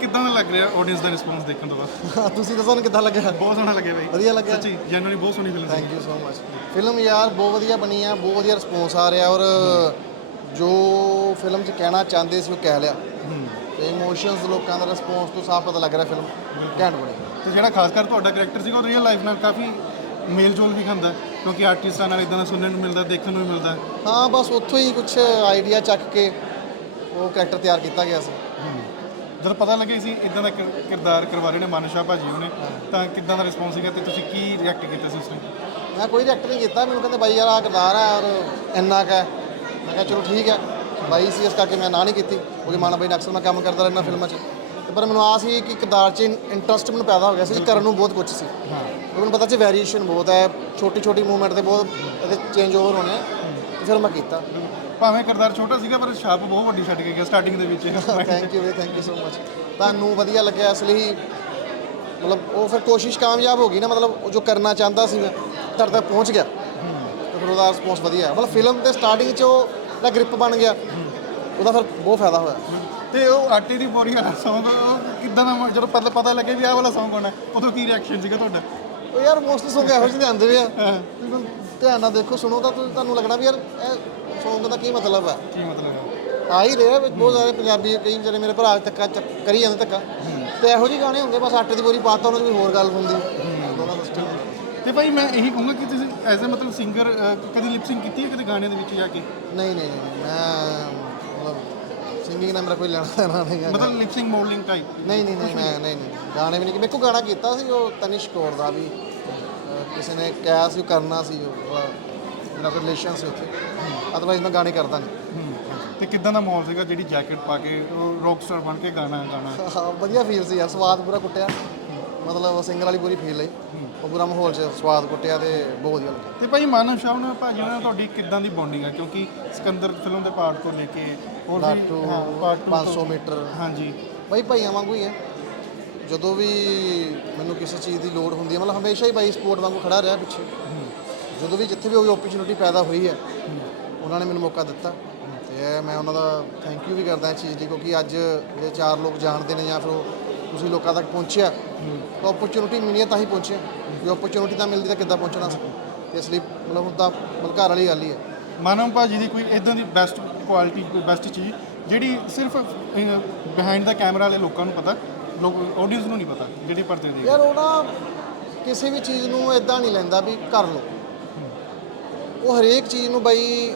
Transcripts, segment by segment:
ਕਿੱਦਾਂ ਦਾ ਲੱਗ ਰਿਹਾ ਆਡੀਅנס ਦਾ ਰਿਸਪੌਂਸ ਦੇਖਣ ਤੋਂ ਬਾਅਦ? ਤੁਸੀਂ ਦੱਸੋ ਨਾ ਕਿੱਦਾਂ ਲੱਗਿਆ? ਬਹੁਤ ਸੋਹਣਾ ਲੱਗਿਆ ਬਾਈ। ਵਧੀਆ ਲੱਗਿਆ? ਸੱਚੀ ਜੈਨੂਅਲੀ ਬਹੁਤ ਸੋਹਣੀ film C. Thank you so much film ਯਾਰ ਬਹੁਤ ਵਧੀਆ ਬਣੀ ਆ ਬਹੁਤ ਵਧੀਆ ਰਿਸਪੌਂਸ ਆ ਰਿਹਾ ਔਰ ਜੋ ਫਿਲਮ 'ਚ ਕਹਿਣਾ ਚਾਹੁੰਦੇ ਸੀ ਉਹ ਕਹਿ ਲਿਆ। ਤੇ ਇਮੋਸ਼ਨਸ ਲੋਕਾਂ ਦਾ ਰਿਸਪੌਂਸ ਤੋਂ ਸਾਫ਼ ਪਤਾ ਲੱਗ ਰਿਹਾ ਫਿਲਮ ਘੈਂਟ ਬਣੀ। ਤੇ ਜਿਹੜਾ ਖਾਸ ਕਰ ਤੁਹਾਡਾ ਕੈਰੈਕਟਰ ਸੀਗਾ ਉਹ ਰੀਅਲ ਲਾਈਫ ਨਾਲ ਕਾਫੀ ਮੇਲ ਜੋਲ ਵੀ ਖਾਂਦਾ ਕਿਉਂਕਿ ਆਰਟਿਸਟਾਂ ਨਾਲ ਇਦਾਂ ਦਾ ਸੁਣਨ ਨੂੰ ਮਿਲਦਾ ਦੇਖਣ ਨੂੰ ਵੀ ਮਿਲਦਾ। ਹਾਂ ਬਸ ਉੱਥੋਂ ਹੀ ਕੁਝ ਆਈਡੀਆ ਚੱਕ ਕੇ ਉਹ ਕੈਰੈਕਟਰ ਤਿਆਰ ਕੀਤਾ ਗਿਆ ਸੀ। ਜਦੋਂ ਪਤਾ ਲੱਗਿਆ ਸੀ ਇਦਾਂ ਦਾ ਕਿਰ- ਕਿਰਦਾਰ ਕਰਵਾ ਰਹੇ ਨੇ ਮਾਨੂ ਸ਼ਾਹ ਭਾਜੀ ਉਹਨੇ ਤਾਂ ਕਿੱਦਾਂ ਦਾ ਰਿਸਪੌਂਸ ਸੀਗਾ ਤੇ ਤੁਸੀਂ ਕੀ ਰਿਐਕਟ ਕੀਤਾ ਸੀ ਉਸ ਟਾਈਮ ਮੈਂ ਕੋਈ ਰਿਐਕਟ ਨਹੀਂ ਕੀਤਾ ਮੈਨੂੰ ਕਹਿੰਦੇ ਬਾਈ ਯਾਰ ਆ ਕਿਰਦਾਰ ਹੈ ਔਰ ਇੰਨਾ ਕੁ ਹੈ। ਮੈਂ ਕਿਹਾ ਚਲੋ ਠੀਕ ਹੈ ਬਾਈ ਸੀ ਇਸ ਕਰਕੇ ਮੈਂ ਨਾ ਨਹੀਂ ਕੀਤੀ। ਕਿਉਂਕਿ ਮਾਨਾ ਬਾਈ ਨਾਲ ਅਕਸਰ ਮੈਂ ਕੰਮ ਕਰਦਾ ਰਹਿੰਦਾ ਫਿਲਮਾਂ 'ਚ। ਤੇ ਪਰ ਮੈਨੂੰ ਆ ਸੀ ਕਿ ਕਿਰਦਾਰ 'ਚ ਇੰਟਰਸਟ ਮੈਨੂੰ ਪੈਦਾ ਹੋ ਗਿਆ ਸੀ ਕਿ ਕਰਨ ਨੂੰ ਬਹੁਤ ਕੁਝ ਸੀ। ਹਾਂ। ਮੈਨੂੰ ਪਤਾ ਸੀ ਵੈਰੀਏਸ਼ਨ ਬਹੁਤ ਹੈ ਛੋਟੀ ਛੋਟੀ ਮੂਵਮੈਂਟ ਤੇ ਬਹੁਤ ਇਹਦੇ ਚੇਂਜ ਓਵਰ ਹੋਣੇ ਆ। ਤੇ ਫਿਰ ਮੈਂ ਕੀਤਾ। ਭਾਵੇਂ ਕਿਰਦਾਰ ਛੋਟਾ ਸੀਗਾ ਪਰ ਛਾਪ ਬਹੁਤ ਵੱਡੀ ਛੱਡ ਕੇ ਗਿਆ ਸਟਾਰਟਿੰਗ ਦੇ ਵਿੱਚ। Thank you thank you so much ਤੁਹਾਨੂੰ ਵਧੀਆ ਲੱਗਿਆ ਇਸ ਲਈ ਮਤਲਬ ਉਹ ਫਿਰ ਕੋਸ਼ਿਸ਼ ਕਾਮਯਾਬ ਹੋ ਗਈ ਨਾ ਮਤਲਬ ਉਹ ਜੋ ਕਰਨਾ ਚਾਹੁੰਦਾ ਸੀ ਮੈਂ ਤਦ ਤੱਕ ਪਹੁੰਚ ਗਿਆ। ਤੇ ਫਿਰ ਉਹਦਾ ਰਿਸਪੌਂਸ ਵਧੀਆ ਮਤਲਬ ਫਿਲਮ ਦੇ ਸਟਾਰਟਿੰਗ 'ਚ ਉਹ ਦਾ ਗ੍ਰਿਪ ਬਣ ਗਿਆ। ਉਹਦਾ ਫਿਰ ਬਹੁਤ ਫਾਇਦਾ ਹੋਇਆ। ਤੇ ਉਹ ਆਟੇ ਦੀ ਬੋਰੀ ਵਾਲਾ ਉਹ ਕਿੱਦਾਂ ਦਾ ਜਦੋਂ ਪਤਾ ਪਤਾ ਲੱਗੇ ਵੀ ਆਹ ਵਾਲਾ Song ਹੋਣਾ ਉਦੋਂ ਕੀ ਰਿਐਕਸ਼ਨ ਸੀਗਾ ਤੁਹਾਡਾ? ਉਹ ਯਾਰ ਮੋਸਟਲੀ ਸੌਂਗ ਇਹੋ ਜਿਹੇ ਆਉਂਦੇ ਆ। ਧਿਆਨ ਨਾਲ ਦੇਖੋ ਸੁਣੋ ਤਾਂ ਤੁਹਾਨੂੰ ਲੱਗਣਾ ਵੀ ਯਾਰ ਇਹ ਸੌਂਗ ਦਾ ਕੀ ਮਤਲਬ ਹੈ ਕੀ ਮਤਲਬ ਹੈ ਆ ਹੀ ਰਿਹਾ ਵਿੱਚ ਬਹੁਤ ਸਾਰੇ ਪੰਜਾਬੀ ਕਈ ਵਿਚਾਰੇ ਮੇਰੇ ਭਰਾ ਧੱਕਾ ਚੱਕ- ਕਰੀ ਜਾਂਦੇ ਧੱਕਾ। ਤੇ ਇਹੋ ਜਿਹੇ ਗਾਣੇ ਹੁੰਦੇ ਬਸ ਆਟੇ ਦੀ ਬੋਰੀ ਪਾਤਾ ਉਹਨਾਂ ਕੋਈ ਹੋਰ ਗੱਲ ਹੁੰਦੀ। ਦੋਨਾਂ ਦਾ ਸਿਸਟਮ ਹੁੰਦਾ। ਤੇ ਭਾਈ ਮੈਂ ਇਹੀ ਕਹੂੰਗਾ ਕਿ ਤੁਸੀਂ ਐਜ਼ ਅ ਮਤਲਬ ਸਿੰਗਰ ਕਦੀ ਲਿਪਸਿੰਗ ਕੀਤੀ ਹੈ ਕਦੇ ਗਾਣਿਆਂ ਦੇ ਵਿੱਚ ਜਾ ਕੇ? ਨਹੀਂ ਨਹੀਂ ਨਹੀਂ ਮੈਂ ਮਤਲਬ ਸਿੰਗਿੰਗ ਨਾਲ ਮੇਰਾ ਕੋਈ ਲੈਣਾ ਦੇਣਾ ਨਹੀਂ ਹੈ ਮਤਲਬ ਲਿਪਸਿੰਗ ਮੋਡਲਿੰਗ ਟਾਈਪ ਨਹੀਂ ਨਹੀਂ ਨਹੀਂ ਮੈਂ ਨਹੀਂ ਨਹੀਂ। ਗਾਣੇ ਵੀ ਨਹੀਂ ਮੇਰੇ ਕੋ ਗਾਣਾ ਕੀਤਾ ਸੀ ਉਹ ਤਨਿਸ਼ ਕੌਰ ਦਾ ਵੀ। ਅਹ, ਕਿਸੇ ਨੇ ਕਿਹਾ ਸੀ ਉਹ ਕਰਨਾ ਸੀ ਉਹ ਮੇਰਾ ਕੋਈ ਰਿਲੇਸ਼ਨ ਸੀ ਉੱਥੇ। ਅਦਰਵਾਈਜ਼ ਮੈਂ ਗਾਣੇ ਕਰਦਾ ਨਹੀਂ। ਤੇ ਕਿੱਦਾਂ ਦਾ ਮਾਹੌਲ ਸੀਗਾ ਜਿਹੜੀ ਜੈਕਟ ਪਾ ਕੇ ਰੌਕ ਸਟਾਰ ਬਣ ਕੇ ਗਾਣਾ ਗਾਣਾ? ਹਾਂ, ਵਧੀਆ ਫੀਲ ਸੀ ਯਾਰ ਸਵਾਦ ਪੂਰਾ ਕੁੱਟਿਆ। ਮਤਲਬ ਸਿੰਗਰ ਵਾਲੀ ਪੂਰੀ ਫੀਲ ਲਈ ਉਹ ਪੂਰਾ ਮਾਹੌਲ 'ਚ ਸਵਾਦ ਕੁੱਟਿਆ ਤੇ ਬਹੁਤ ਵਧੀਆ ਲੱਗਾ ਤੇ ਭਾਈ ਮਾਨਵ ਸ਼ਾਹ ਨਾਲ ਭਾਜੀ ਨਾਲ ਤੁਹਾਡੀ ਕਿੱਦਾਂ ਦੀ ਬੌਂਡਿੰਗ ਹੈ ਕਿਉਂਕਿ ਸਿਕੰਦਰ ਫਿਲਮ ਦੇ ਪਾਰਟ ਤੋਂ ਲੈ ਕੇ ਹੋਰ ਵੀ ਲਾਟੂ ਹਾਂ, part two 500 ਤੋਂ- ਮੀਟਰ। ਹਾਂਜੀ। ਬਾਈ ਭਾਈਆਂ ਵਾਂਗੂ ਹੀ ਹੈ ਜਦੋਂ ਵੀ ਮੈਨੂੰ ਕਿਸੇ ਚੀਜ਼ ਦੀ ਲੋੜ ਹੁੰਦੀ ਹੈ ਮਤਲਬ ਹਮੇਸ਼ਾ ਹੀ ਬਾਈ ਸਪੋਰਟ ਵਾਂਗੂ ਖੜਾ ਰਿਹਾ ਪਿੱਛੇ। ਜਦੋਂ ਵੀ ਜਿੱਥੇ ਵੀ ਕੋਈ ਓਪਰਚੁਨਿਟੀ ਪੈਦਾ ਹੋਈ ਹੈ ਉਹਨਾਂ ਨੇ ਮੈਨੂੰ ਮੌਕਾ ਦਿੱਤਾ। ਤੇ ਮੈਂ ਉਹਨਾਂ ਦਾ ਥੈਂਕ ਯੂ ਵੀ ਕਰਦਾ ਇਸ ਚੀਜ਼ ਲਈ ਕਿਉਂਕਿ ਅੱਜ ਜਿਹੜੇ ਚਾਰ ਲੋਕ ਜਾਣਦੇ ਨੇ ਜਾਂ ਫਿਰ ਉਹ ਤੁਸੀਂ ਲੋਕਾਂ ਤੱਕ ਪਹੁੰਚਿਆ ਤਾਂ ਓਪਰਚੁਨਿਟੀ ਮਿਲੀ ਹੈ ਤਾਂ ਹੀ ਪਹੁੰਚਿਆ ਜੇ ਓਪਰਚੁਨਿਟੀ ਤਾਂ ਮਿਲਦੀ ਤਾਂ ਕਿੱਦਾਂ ਪਹੁੰਚਣਾ? ਸੀ ਤੇ ਇਸ ਲਈ ਮਤਲਬ ਹੁਣ ਤਾਂ ਮਤਲਬ ਘਰ ਵਾਲੀ ਗੱਲ ਹੀ ਹੈ ਮਾਨਵ ਭਾਜੀ ਦੀ ਕੋਈ ਇਦਾਂ ਦੀ ਬੈਸਟ ਕੁਆਲਿਟੀ ਕੋਈ ਬੈਸਟ ਚੀਜ਼ ਜਿਹੜੀ ਸਿਰਫ ਬਿਹਾਈਂਡ ਦਾ ਕੈਮਰਾ ਵਾਲੇ ਲੋਕਾਂ ਨੂੰ ਪਤਾ ਲੋਕ ਆਡੀਅנס ਨੂੰ ਨਹੀਂ ਪਤਾ ਜਿਹੜੀ ਪਰਦੇ ਦੇ ਯਾਰ ਉਹ ਨਾ ਕਿਸੇ ਵੀ ਚੀਜ਼ ਨੂੰ ਇਦਾਂ ਨਹੀਂ ਲੈਂਦਾ ਵੀ ਕਰ ਲਓ। ਉਹ ਹਰੇਕ ਚੀਜ਼ ਨੂੰ ਬਈ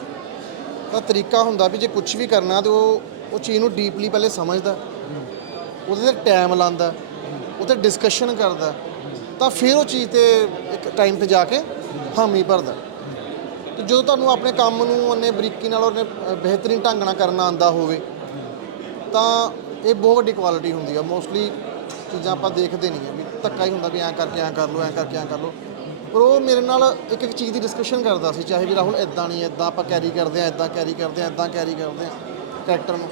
ਦਾ ਤਰੀਕਾ ਹੁੰਦਾ ਵੀ ਜੇ ਕੁਝ ਵੀ ਕਰਨਾ ਤੇ ਉਹ ਉਹ ਚੀਜ਼ ਨੂੰ ਡੀਪਲੀ ਪਹਿਲੇ ਸਮਝਦਾ। ਉਹਦੇ ਤੇ ਟਾਈਮ ਲਾਉਂਦਾ ਉਹਤੇ ਡਿਸਕਸ਼ਨ ਕਰਦਾ। ਤਾਂ ਫਿਰ ਉਹ ਚੀਜ਼ ਤੇ ਇੱਕ ਟਾਈਮ ਤੇ ਜਾ ਕੇ ਹਾਮੀ ਭਰਦਾ। ਤੇ ਜਦੋਂ ਤੁਹਾਨੂੰ ਆਪਣੇ ਕੰਮ ਨੂੰ ਉਹਨੇ ਬਰੀਕੀ ਨਾਲ ਉਹਨੇ ਬਿਹਤਰੀਨ ਢੰਗ ਨਾਲ ਕਰਨਾ ਆਂਦਾ ਹੋਵੇ ਤਾਂ ਇਹ ਬਹੁਤ ਵੱਡੀ ਕੁਆਲਿਟੀ ਹੁੰਦੀ ਆ। ਮੋਸਟਲੀ ਚੀਜ਼ਾਂ ਆਪਾਂ ਦੇਖਦੇ ਨਹੀਂ ਆ ਵੀ ਧੱਕਾ ਹੀ ਹੁੰਦਾ ਵੀ ਐਂ ਕਰਕੇ ਐਂ ਕਰ ਲਓ ਐਂ ਕਰਕੇ ਐਂ ਕਰ ਲਓ। ਪਰ ਉਹ ਮੇਰੇ ਨਾਲ ਇੱਕ ਇੱਕ ਚੀਜ਼ ਦੀ ਡਿਸਕਸ਼ਨ ਕਰਦਾ ਸੀ ਚਾਹੇ ਵੀ ਰਾਹੁਲ ਇਦਾਂ ਨਹੀਂ ਇਦਾਂ ਆਪਾਂ ਕੈਰੀ ਕਰਦੇ ਆ ਇਦਾਂ ਕੈਰੀ ਕਰਦੇ ਆ ਇਦਾਂ ਕੈਰੀ ਕਰਦੇ ਆ ਕੈਰੈਕਟਰ ਨੂੰ।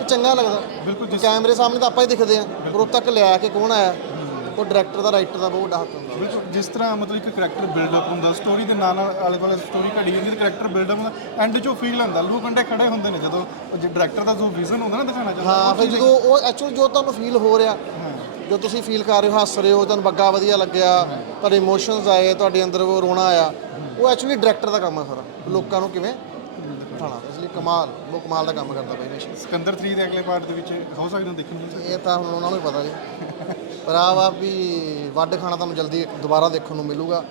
ਇਹ ਚੰਗਾ ਲੱਗਦਾ। ਬਿਲਕੁਲ ਕੈਮਰੇ ਸਾਹਮਣੇ ਤਾਂ ਆਪਾਂ ਹੀ ਦਿਖਦੇ ਆ। ਪਰ ਉਹ ਤੱਕ ਲਿਆ ਕੇ ਕੌਣ ਆਇਆ? ਉਹ ਡਾਇਰੈਕਰ ਦਾ ਰਾਈਟਰ ਦਾ ਬਹੁਤ ਵੱਡਾ ਹੱਥ ਹੁੰਦਾ। ਬਿਲਕੁਲ ਜਿਸ ਤਰ੍ਹਾਂ ਮਤਲਬ ਇੱਕ ਕਰੈਕਟਰ ਬਿਲਡਅਪ ਹੁੰਦਾ ਸਟੋਰੀ ਦੇ ਨਾਲ ਨਾਲ ਆਲੇ ਦੁਆਲੇ ਸਟੋਰੀ ਘੜੀ ਹੁੰਦੀ ਤੇ ਕਰੈਕਟਰ ਬਿਲਡਅਪ ਹੁੰਦਾ ਐਂਡ 'ਚੋਂ ਫੀਲ ਹੁੰਦਾ ਲੂ ਕੰਡੇ ਖੜੇ ਹੁੰਦੇ ਨੇ ਜਦੋਂ ਡਾਇਰੈਕਟਰ ਦਾ ਜੋ ਵਿਜ਼ਨ ਹੁੰਦਾ ਨਾ ਦਿਖਾਣਾ ਚਾਹੁੰਦਾ ਹਾਂ ਫਿਰ ਜਦੋਂ ਉਹ ਐਕਚੁਅਲ ਜੋ ਤੁਹਾਨੂੰ ਫੀਲ ਹੋ ਰਿਹਾ ਜੋ ਤੁਸੀਂ ਫੀਲ ਕਰ ਰਹੇ ਹੋ ਹੱਸ ਰਹੇ ਹੋ ਤੁਹਾਨੂੰ ਬੱਗਾ ਵਧੀਆ ਲੱਗਿਆ ਤੁਹਾਡੇ ਇਮੋਸ਼ਨਸ ਆਏ ਤੁਹਾਡੇ ਅੰਦਰ ਉਹ ਰੋਣਾ ਆਇਆ ਉਹ ਐਕਚੁਅਲੀ ਡਾਇਰੈਕਟਰ ਦਾ ਕੰਮ ਹੈ ਸਾਰਾ। ਲੋਕਾਂ ਨੂੰ ਕਿਵੇਂ ਦਿਖਾਉਣਾ। ਇਸ ਲਈ ਕਮਾਲ ਉਹ ਕਮਾਲ ਦਾ ਕੰਮ ਕਰਦਾ ਬਾਈ ਨੇਸ਼ ਸਿਕੰਦਰ 3 ਦੇ ਅਗਲੇ ਪਾਰਟ ਦੇ ਵਿੱਚ ਹੋ ਸਕਦਾ ਦੇਖਣ ਨੂੰ। ਇਹ ਤਾਂ ਹੁਣ ਉਹਨਾਂ ਨੂੰ ਪਤਾ ਜੀ। ਪਰ ਆ ਵਾ ਵੀ ਵੱਡ ਖਾਣਾ ਤੁਹਾਨੂੰ ਜਲਦੀ ਦੁਬਾਰਾ ਦੇਖਣ ਨੂੰ ਮਿਲੂਗਾ।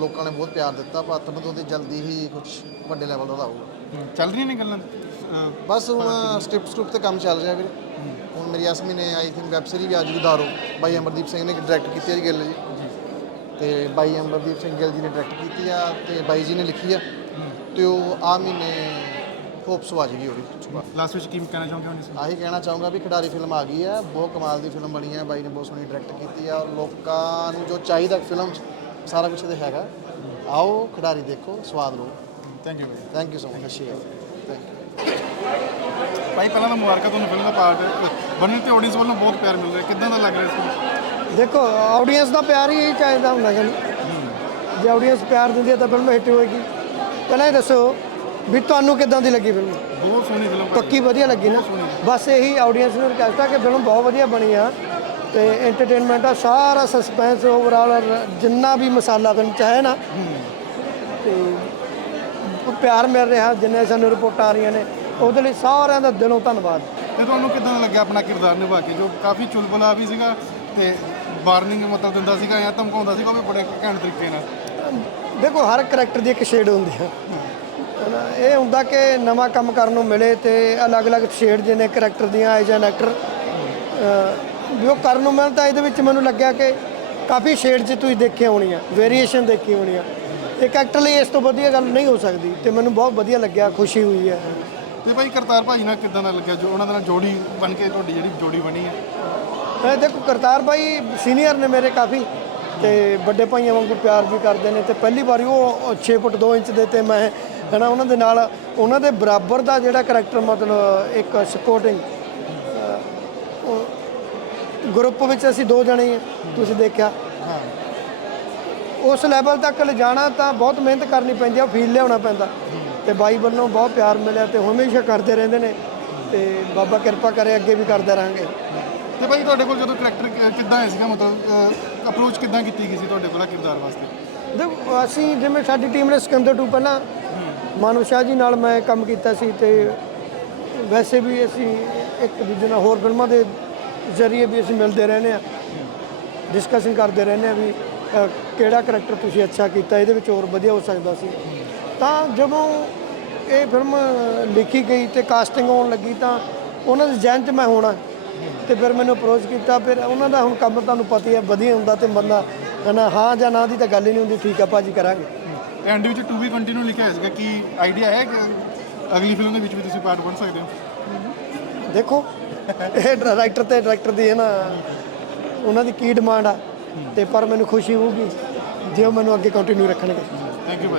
ਲੋਕਾਂ ਨੇ ਬਹੁਤ ਪਿਆਰ ਦਿੱਤਾ ਪਰ ਤੁਹਾਨੂੰ ਉਹਦੇ ਜਲਦੀ ਹੀ ਕੁਝ ਵੱਡੇ ਲੈਵਲ ਦਾ ਆਊਗਾ ਚੱਲ ਰਹੀਆਂ ਨੇ ਗੱਲਾਂ? ਬਸ ਹੁਣ ਸਟ੍ਰਿਪ ਸਟ੍ਰਿਪ ਤੇ ਕੰਮ ਚੱਲ ਰਿਹਾ ਵੀਰੇ। ਹੁਣ ਮੇਰੀ ਇਸ ਮਹੀਨੇ ਆਈ ਥਿੰਕ ਵੈਬ ਸੀਰੀ ਵੀ ਅੱਜ ਦੀ ਦਾਰੋ ਬਾਈ ਅਮਰਦੀਪ ਸਿੰਘ ਨੇ ਡਾਇਰੈਕਟ ਕੀਤੀ ਹੈ ਜੀ ਗਿੱਲ ਜੀ। ਤੇ ਬਾਈ ਅਮਰਦੀਪ ਸਿੰਘ ਗਿੱਲ ਜੀ ਨੇ ਡਾਇਰੈਕਟ ਕੀਤੀ ਆ ਤੇ ਬਾਈ ਜੀ ਨੇ ਲਿਖੀ ਆ। ਤੇ ਉਹ ਆ ਮਹੀਨੇ ਹੋਪਸ ਵੱਜ ਗਈ ਉਹਦੀ ਸੁਬਾਹ। ਲਾਸਟ ਵਿੱਚ ਕੀ ਕਹਿਣਾ ਚਾਹੁੰਦੇ ਹੋ ਨੀ? ਆਹੀ ਕਹਿਣਾ ਚਾਹੂੰਗਾ ਵੀ ਖਿਡਾਰੀ ਫਿਲਮ ਆ ਗਈ ਹੈ ਬਹੁਤ ਕਮਾਲ ਦੀ ਫਿਲਮ ਬਣੀ ਹੈ ਬਾਈ ਨੇ ਬਹੁਤ ਸੋਹਣੀ ਡਾਇਰੈਕਟ ਕੀਤੀ ਹੈ ਔਰ ਲੋਕਾਂ ਨੂੰ ਜੋ ਚਾਹੀਦਾ ਫਿਲਮ ਸਾਰਾ ਕੁਝ ਇਹਦੇ ਹੈਗਾ। ਆਓ ਖਿਡਾਰੀ ਦੇਖੋ ਸਵਾਦ ਲਓ। Thank you thank you so much thank you ਭਾਈ ਪਹਿਲਾਂ ਤਾਂ ਮੁਬਾਰਕਾਂ ਤੁਹਾਨੂੰ ਫਿਲਮ ਦਾ ਪਾਰਟ ਬਣਨ ਤੇ ਆਡੀਅנס ਵੱਲੋਂ ਬਹੁਤ ਪਿਆਰ ਮਿਲ ਰਿਹਾ। ਕਿੱਦਾਂ ਦਾ ਲੱਗ ਰਿਹਾ ਇਸ ਦੇਖੋ ਆਡੀਅנס ਦਾ ਪਿਆਰ ਹੀ ਚਾਹੀਦਾ ਹੁੰਦਾ ਕਿ ਜੇ ਆਡੀਅנס ਪਿਆਰ ਦਿੰਦੀ ਹੈ ਤਾਂ ਫਿਲਮ ਹਿੱਟ ਹੋਏਗੀ। ਪਹਿਲਾਂ ਹੀ ਦੱਸੋ। ਵੀ ਤੁਹਾਨੂੰ ਕਿੱਦਾਂ ਦੀ ਲੱਗੀ ਫਿਲਮ? ਬਹੁਤ ਸੋਹਣੀ ਫਿਲਮ ਪੱਕੀ ਵਧੀਆ ਲੱਗੀ ਨਾ? ਬਸ ਇਹੀ ਆਡੀਅנס ਨੂੰ ਰਿਕਵੈਸਟ ਆ ਕਿ ਫਿਲਮ ਬਹੁਤ ਵਧੀਆ ਬਣੀ ਆ ਤੇ ਐਂਟਰਟੇਨਮੈਂਟ ਆ ਸਾਰਾ ਸਸਪੈਂਸ ਓਵਰਆਲ ਜਿੰਨਾ ਵੀ ਮਸਾਲਾ ਫਿਲਮ ਚ ਹੈ ਨਾ। ਤੇ ਪਿਆਰ ਮਿਲ ਰਿਹਾ ਜਿੰਨੇ ਸਾਨੂੰ ਰਿਪੋਰਟਾਂ ਆ ਰਹੀਆਂ ਨੇ ਉਹਦੇ ਲਈ ਸਾਰਿਆਂ ਦਾ ਦਿਲੋਂ ਧੰਨਵਾਦ। ਤੇ ਤੁਹਾਨੂੰ ਕਿਦਾਂ ਲੱਗਿਆ ਆਪਣਾ ਕਿਰਦਾਰ ਨਿਭਾ ਕੇ? ਜੋ ਕਾਫੀ ਚੁਲਬੁਲਾ ਵੀ ਸੀਗਾ ਤੇ ਵਾਰਨਿੰਗ ਮਤਲਬ ਦਿੰਦਾ ਸੀਗਾ ਜਾਂ ਧਮਕਾਉਂਦਾ ਸੀਗਾ ਉਹ ਵੀ ਬੜੇ ਘੈਂਟ ਤਰੀਕੇ ਨਾਲ। ਦੇਖੋ ਹਰ ਕਰੈਕਟਰ ਦੀ ਇੱਕ ਸ਼ੇਡ ਹੁੰਦੀ ਹੈ ਹਨਾ ਇਹ ਹੁੰਦਾ ਕਿ ਨਵਾਂ ਕੰਮ ਕਰਨ ਨੂੰ ਮਿਲੇ ਤੇ ਅਲੱਗ-ਅਲੱਗ ਸ਼ੇਡ ਜਿਹਨੇ ਕਰੈਕਟਰ ਦੀਆਂ ਐਜ ਐਨ ਐਕਟਰ ਵੀ ਉਹ ਕਰਨ ਨੂੰ ਮਿਲਦਾ ਇਹਦੇ ਵਿੱਚ ਮੈਨੂੰ ਲੱਗਿਆ ਕਿ ਕਾਫੀ ਸ਼ੇਡ 'ਚ ਤੁਸੀਂ ਦੇਖਿਆ ਹੋਣੀਆਂ ਵੇਰੀਏਸ਼ਨ ਦੇਖੀ ਹੋਣੀਆਂ। ਇੱਕ ਐਕਟਰ ਲਈ ਇਸ ਤੋਂ ਵਧੀਆ ਗੱਲ ਨਹੀਂ ਹੋ ਸਕਦੀ ਤੇ ਮੈਨੂੰ ਬਹੁਤ ਵਧੀਆ ਲੱਗਿਆ ਖੁਸ਼ੀ ਹੋਈ ਹੈ। ਤੇ ਭਾਈ ਕਰਤਾਰ ਭਾਈ ਨਾਲ ਕਿਦਾਂ ਦਾ ਲੱਗਿਆ? ਜੋ ਉਹਨਾਂ ਦੇ ਨਾਲ ਜੋੜੀ ਬਣ ਕੇ ਤੁਹਾਡੀ ਜਿਹੜੀ ਜੋੜੀ ਬਣੀ ਹੈ। ਦੇਖੋ ਕਰਤਾਰ ਭਾਈ ਸੀਨੀਅਰ ਨੇ ਮੇਰੇ ਕਾਫੀ ਤੇ ਵੱਡੇ ਭਾਈਆਂ ਵਾਂਗੂ ਪਿਆਰ ਵੀ ਕਰਦੇ ਨੇ ਤੇ ਪਹਿਲੀ ਵਾਰੀ ਉਹ 6 ਫੁੱਟ 2 ਇੰਚ ਦੇ ਤੇ ਮੈਂ ਹਨਾ ਉਹਨਾਂ ਦੇ ਨਾਲ ਉਹਨਾਂ ਦੇ ਬਰਾਬਰ ਦਾ ਜਿਹੜਾ ਕਰੈਕਟਰ ਮਤਲਬ ਇੱਕ ਸਪੋਰਟਿੰਗ ਗਰੁੱਪ ਵਿੱਚ ਅਸੀਂ ਦੋ ਜਣੇ ਹੀ ਹਾਂ ਤੁਸੀਂ ਦੇਖਿਆ। ਉਸ ਲੈਵਲ ਤੱਕ ਲਿਜਾਣਾ ਤਾਂ ਬਹੁਤ ਮਿਹਨਤ ਕਰਨੀ ਪੈਂਦੀ ਆ ਫੀਲ ਲਿਆਉਣਾ ਪੈਂਦਾ। ਤੇ ਬਾਈ ਵੱਲੋਂ ਬਹੁਤ ਪਿਆਰ ਮਿਲਿਆ ਤੇ ਹਮੇਸ਼ਾ ਕਰਦੇ ਰਹਿੰਦੇ ਨੇ। ਤੇ ਬਾਬਾ ਕਿਰਪਾ ਕਰੇ ਅੱਗੇ ਵੀ ਕਰਦੇ ਰਹਾਂਗੇ। ਤੇ ਭਾਈ ਤੁਹਾਡੇ ਕੋਲ ਜਦੋਂ ਕਰੈਕਟਰ ਕਿੱਦਾਂ ਆਇਆ ਸੀਗਾ ਮਤਲਬ ਅਪਰੋਚ ਕਿੱਦਾਂ ਕੀਤੀ ਗਈ ਸੀ ਤੁਹਾਡੇ ਕੋਲ ਕਿਰਦਾਰ ਵਾਸਤੇ? ਦੇਖੋ ਅਸੀਂ ਜਿਵੇਂ ਸਾਡੀ ਟੀਮ ਨੇ ਸਿਕੰਦਰ ਟੂ ਪਹਿਲਾਂ ਮਾਨਵ ਸ਼ਾਹ ਜੀ ਨਾਲ ਮੈਂ ਕੰਮ ਕੀਤਾ ਸੀ ਤੇ ਵੈਸੇ ਵੀ ਅਸੀਂ ਇੱਕ ਦੂਜੇ ਨਾਲ ਹੋਰ ਫਿਲਮਾਂ ਦੇ ਜ਼ਰੀਏ ਵੀ ਅਸੀਂ ਮਿਲਦੇ ਰਹਿੰਦੇ ਆ ਡਿਸਕਸ਼ਨ ਕਰਦੇ ਰਹਿੰਦੇ ਆ ਵੀ ਕਿਹੜਾ ਕਰੈਕਟਰ ਤੁਸੀਂ ਅੱਛਾ ਕੀਤਾ, ਇਹਦੇ ਵਿੱਚ ਹੋਰ ਵਧੀਆ ਹੋ ਸਕਦਾ ਸੀ। ਤਾਂ ਜਦੋਂ ਇਹ ਫਿਲਮ ਲਿਖੀ ਗਈ ਤੇ ਕਾਸਟਿੰਗ ਹੋਣ ਲੱਗੀ ਤਾਂ ਉਹਨਾਂ ਦੇ ਜ਼ਹਿਨ 'ਚ ਮੈਂ ਹੋਣਾ ਤੇ ਫਿਰ ਮੈਨੂੰ ਅਪਰੋਚ ਕੀਤਾ, ਫਿਰ ਉਹਨਾਂ ਦਾ ਹੁਣ ਕੰਮ ਤੁਹਾਨੂੰ ਪਤਾ ਹੀ ਹੈ, ਵਧੀਆ ਹੁੰਦਾ ਤੇ ਬੰਦਾ ਹਨਾ ਹਾਂ ਜਾਂ ਨਾ ਦੀ ਤਾਂ ਗੱਲ ਹੀ ਨਹੀਂ ਹੁੰਦੀ, ਠੀਕ ਆ, ਭਾਜੀ ਕਰਾਂਗੇ। ਐਂਡ ਵਿੱਚ ਟੂ ਵੀ ਕੰਟੀਨਿਊ ਲਿਖਿਆ ਹੋਇਆ ਸੀਗਾ ਕੀ ਆਈਡੀਆ ਹੈ ਕਿ ਅਗਲੀ ਫਿਲਮ ਦੇ ਵਿੱਚ ਵੀ ਤੁਸੀਂ ਪਾਰਟ ਬਣ ਸਕਦੇ ਹੋ। ਦੇਖੋ ਇਹ ਡਾਇਰੈਕਟਰ ਤੇ ਡਾਇਰੈਕਟਰ ਦੀ ਹੈ ਨਾ ਉਹਨਾਂ ਦੀ ਕੀ ਡਿਮਾਂਡ ਆ ਤੇ ਪਰ ਮੈਨੂੰ ਖੁਸ਼ੀ ਹੋਊਗੀ ਜੇ ਉਹ ਮੈਨੂੰ ਅੱਗੇ ਕੰਟੀਨਿਊ ਰੱਖਣਗੇ। Thank you